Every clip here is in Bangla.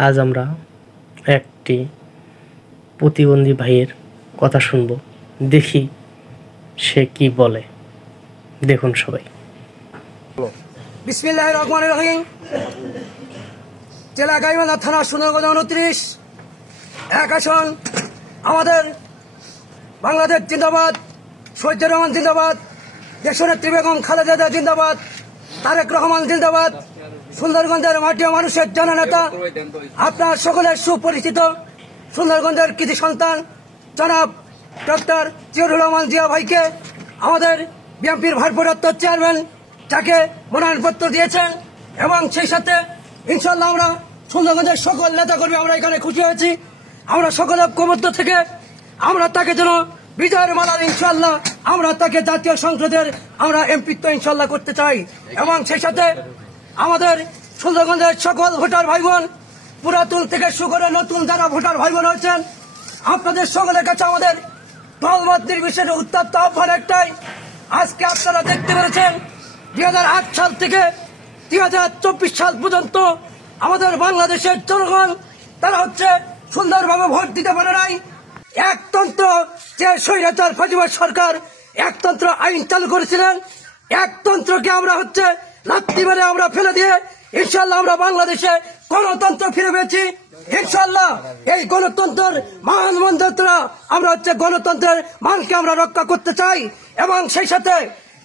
আজ আমরা একটি প্রতিবন্ধী ভাইয়ের কথা শুনব। দেখি সে কি বলে। দেখুন সবাই। বিসমিল্লাহির রহমানির রহিম। জেলা গাইবান্ধা থানা সুন্দরগঞ্জ 29 এক আসন। আমাদের বাংলাদেশ জিন্দাবাদ, শহীদ রহমান জিন্দাবাদ, দেশনেত্রী বেগম খালেদা জিন্দাবাদ, তারেক রহমান জিন্দাবাদ। সুন্দরগঞ্জের মাটি ও মানুষের জননেতা, আপনার সকলের সুপরিচিত সুন্দরগঞ্জের কৃতি সন্তান জনাব ডক্টর জিয়াউর রহমান জিয়া ভাইকে আমাদের বিএনপির ভারপ্রাপ্ত চেয়ারম্যান যাকে মনোনয়নপত্র দিয়েছেন, এবং সেই সাথে ইনশাল্লাহ আমরা সুন্দরগঞ্জের সকল নেতাকর্মী আমরা এখানে খুশি হয়েছি। আমরা সকল ঐক্যবদ্ধ থেকে আমরা তাকে যেন বিজয়ের মালার ইনশাল্লাহ আমরা তাকে জাতীয় সংসদের আমরা এমপিত্ব ইনশাল্লাহ করতে চাই। এবং সেই সাথে আমাদের সুন্দরগঞ্জের সকল ভোটার ভাই বোন, পুরাতন থেকে শুরু করে নতুন যারা ভোটার ভাই বোন হয়েছেন, আপনাদের সকলের কাছে আমাদের দলমত নির্বিশেষে উত্তপ্ত আহ্বান একটাই। আজকে আপনারা দেখতে পেরেছেন 2008 সাল থেকে 2024 সাল পর্যন্ত আমাদের বাংলাদেশের জনগণ তারা সুন্দরভাবে ভোট দিতে পারে নাই। একতন্ত্র যে স্বৈরাচার ফ্যাসিবাদ সরকার একতন্ত্র আইন চালু করেছিলেন, একতন্ত্রকে আমরা লাত্তি মেরে আমরা ফেলে দিয়ে ইনশাল্লাহ আমরা বাংলাদেশে গণতন্ত্র ফিরে পেয়েছি। ইনশাল্লাহ এই গণতন্ত্রের মান মন্ত্ররা আমরা গণতন্ত্রের মানকে আমরা রক্ষা করতে চাই। এবং সেই সাথে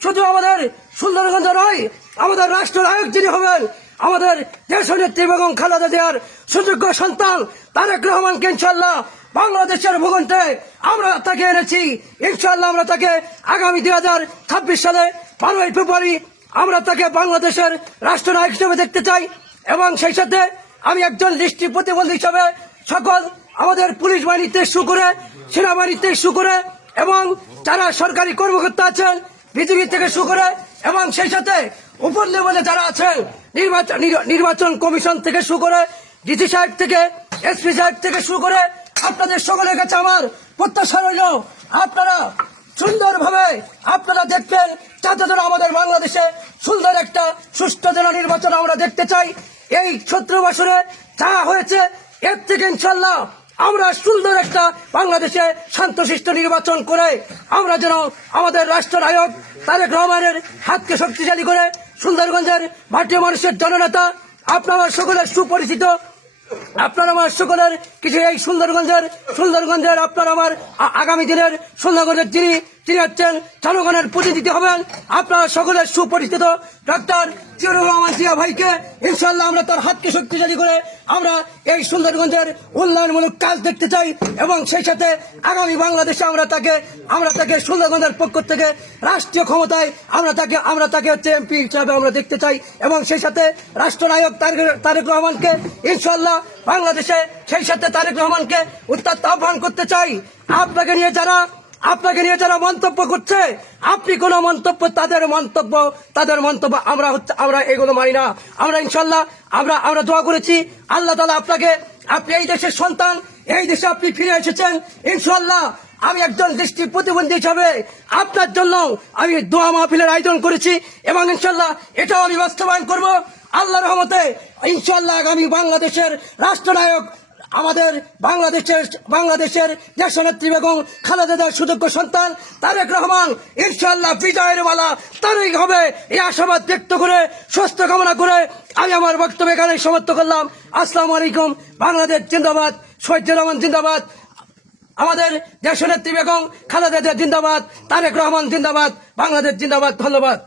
শুধু আমাদের সুন্দরগঞ্জ নয়, আমাদের রাষ্ট্রনায়ক যিনি হবেন আমাদের দেশনেত্রী বেগম খালেদা জিয়ার সুযোগ্য সন্তান তারেক রহমানকে ইনশাল্লাহ বাংলাদেশের ভূখণ্ডে আমরা তাকে এনেছি। ইনশাল্লাহ আমরা তাকে আগামী 2026 সালে 12ই ফেব্রুয়ারি আমরা তাকে বাংলাদেশের রাষ্ট্রনায়ক হিসেবে দেখতে চাই। এবং সেই সাথে আমি একজন দৃষ্টি প্রতিবন্ধী হিসাবে সকল আমাদের পুলিশ বাহিনীতে শুরু করে সেনাবাহিনীতে শুরু করে এবং যারা সরকারি কর্মকর্তা আছেন বিজেপি থেকে শুরু করে এবং সেই সাথে উপর লেভেলে যারা আছেন নির্বাচন কমিশন থেকে শুরু করে ডিসি সাহেব থেকে এসপি সাহেব থেকে শুরু করে আপনাদের সকলের কাছে আমার প্রত্যাশা রইল আপনারা সুন্দরভাবে আপনারা দেখবেন, যাতে যেন আমাদের বাংলাদেশে সুন্দর একটা সুষ্ঠু নির্বাচন আমরা দেখতে চাই। এই 17 বছরে যা হয়েছে এর থেকে ইনশাল্লাহ আমরা সুন্দর একটা বাংলাদেশে শান্তশিষ্ট নির্বাচন করে আমরা যেন আমাদের রাষ্ট্রনায়ক তারেক রহমানের হাতকে শক্তিশালী করে সুন্দরগঞ্জের মাটি মানুষের জননেতা আপনারা সকলের সুপরিচিত, আপনার আমার সকলের কিছু এই সুন্দরগঞ্জের আপনার আমার আগামী দিনের সুন্দরগঞ্জের যিনি হচ্ছেন জনগণের প্রতিনিধি হবেন, আপনারা সকলের সুপরিচিত ডক্টর জিয়াউর রহমান জিয়া ভাইকে ইনশাল্লাহ আমরা তার হাতকে শক্তিশালী করে আমরা এই সুন্দরগঞ্জের উন্নয়নমূলক কাজ দেখতে চাই। এবং সেই সাথে আগামী বাংলাদেশে আমরা তাকে সুন্দরগঞ্জের পক্ষ থেকে রাষ্ট্রীয় ক্ষমতায় আমরা তাকে এমপি হিসাবে আমরা দেখতে চাই। এবং সেই সাথে রাষ্ট্রনায়ক তারেক রহমানকে ইনশাল্লাহ বাংলাদেশে সেই সাথে তারেক রহমানকে উত্তপ্ত আহ্বান করতে চাই। আপনাকে নিয়ে যারা মন্তব্য করছে, আপনি কোন মন্তব্য তাদের মন্তব্য আমরা এগুলো মানি না। আমরা ইনশাল্লাহ আমরা দোয়া করেছি আল্লাহ তাআলা আপনি এই দেশের সন্তান, এই দেশে আপনি ফিরে এসেছেন। ইনশাল্লাহ আমি একজন দৃষ্টি প্রতিবন্ধী হিসাবে আপনার জন্য আমি দোয়া মাহফিলের আয়োজন করেছি এবং ইনশাল্লাহ এটাও আমি বাস্তবায়ন করব আল্লাহর রহমতে। ইনশাল্লাহ আগামী বাংলাদেশের রাষ্ট্রনায়ক আমাদের বাংলাদেশের দেশনেত্রী বেগম খালেদা জিয়ার সুযোগ্য সন্তান তারেক রহমান ইনশাল্লাহ বিজয়ের মালা তারই হবে এই আশাবাদ ব্যক্ত করে সুস্থ কামনা করে আমি আমার বক্তব্য এখানে সমাপ্ত করলাম। আসসালামু আলাইকুম। বাংলাদেশ জিন্দাবাদ, শহীদ রহমান জিন্দাবাদ, আমাদের দেশনেত্রী বেগম খালেদা জিয়া জিন্দাবাদ, তারেক রহমান জিন্দাবাদ, বাংলাদেশ জিন্দাবাদ। ধন্যবাদ।